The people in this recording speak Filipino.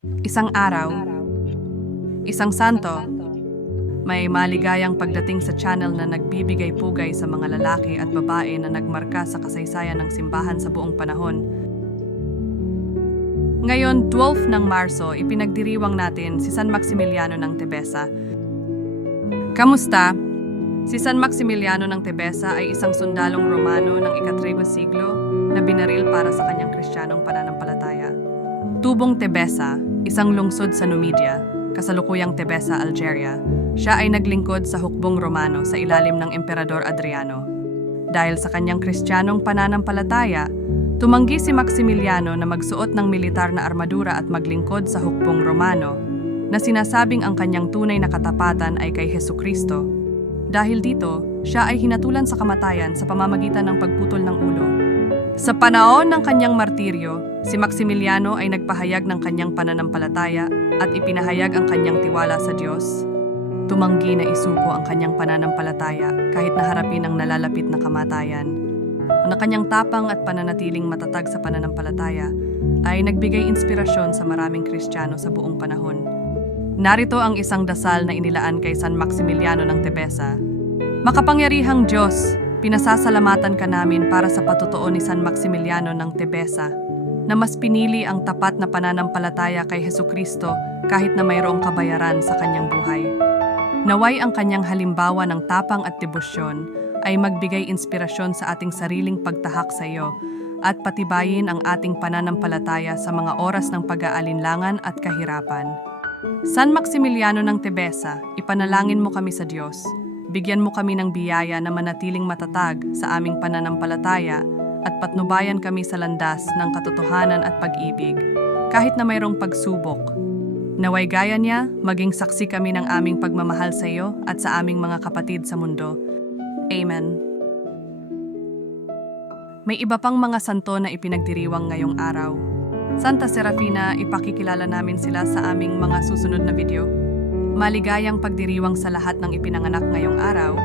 Isang araw, isang santo, may maligayang pagdating sa channel na nagbibigay pugay sa mga lalaki at babae na nagmarka sa kasaysayan ng simbahan sa buong panahon. Ngayon, 12 ng Marso, ipinagdiriwang natin si San Maximiliano ng Tebesa. Kamusta? Si San Maximiliano ng Tebesa ay isang sundalong Romano ng ikatrego siglo na binaril para sa kanyang kristyanong pananampalataya. Tubong Tebesa, isang lungsod sa Numidia, kasalukuyang Tebesa, Algeria, siya ay naglingkod sa hukbong Romano sa ilalim ng Emperador Adriano. Dahil sa kanyang kristyanong pananampalataya, tumanggi si Maximiliano na magsuot ng militar na armadura at maglingkod sa hukbong Romano, na sinasabing ang kanyang tunay na katapatan ay kay Heso Kristo. Dahil dito, siya ay hinatulan sa kamatayan sa pamamagitan ng pagputol ng ulo. Sa panahon ng kanyang martiryo, si Maximiliano ay nagpahayag ng kanyang pananampalataya at ipinahayag ang kanyang tiwala sa Diyos. Tumanggi na isuko ang kanyang pananampalataya kahit naharapin ang nalalapit na kamatayan. Ang kanyang tapang at pananatiling matatag sa pananampalataya ay nagbigay inspirasyon sa maraming Kristiyano sa buong panahon. Narito ang isang dasal na inilaan kay San Maximiliano ng Tebesa. Makapangyarihang Diyos, pinasasalamatan ka namin para sa patutuo ni San Maximiliano ng Tebesa na mas pinili ang tapat na pananampalataya kay Heso Kristo kahit na mayroong kabayaran sa kanyang buhay. Naway ang kanyang halimbawa ng tapang at debosyon ay magbigay inspirasyon sa ating sariling pagtahak sa iyo at patibayin ang ating pananampalataya sa mga oras ng pag-aalinlangan at kahirapan. San Maximiliano ng Tebesa, ipanalangin mo kami sa Diyos. Bigyan mo kami ng biyaya na manatiling matatag sa aming pananampalataya at patnubayan kami sa landas ng katotohanan at pag-ibig, kahit na mayroong pagsubok. Naway gaya niya, maging saksi kami ng aming pagmamahal sa iyo at sa aming mga kapatid sa mundo. Amen. May iba pang mga santo na ipinagdiriwang ngayong araw. Santa Serafina, ipakikilala namin sila sa aming mga susunod na video. Maligayang pagdiriwang sa lahat ng ipinanganak ngayong araw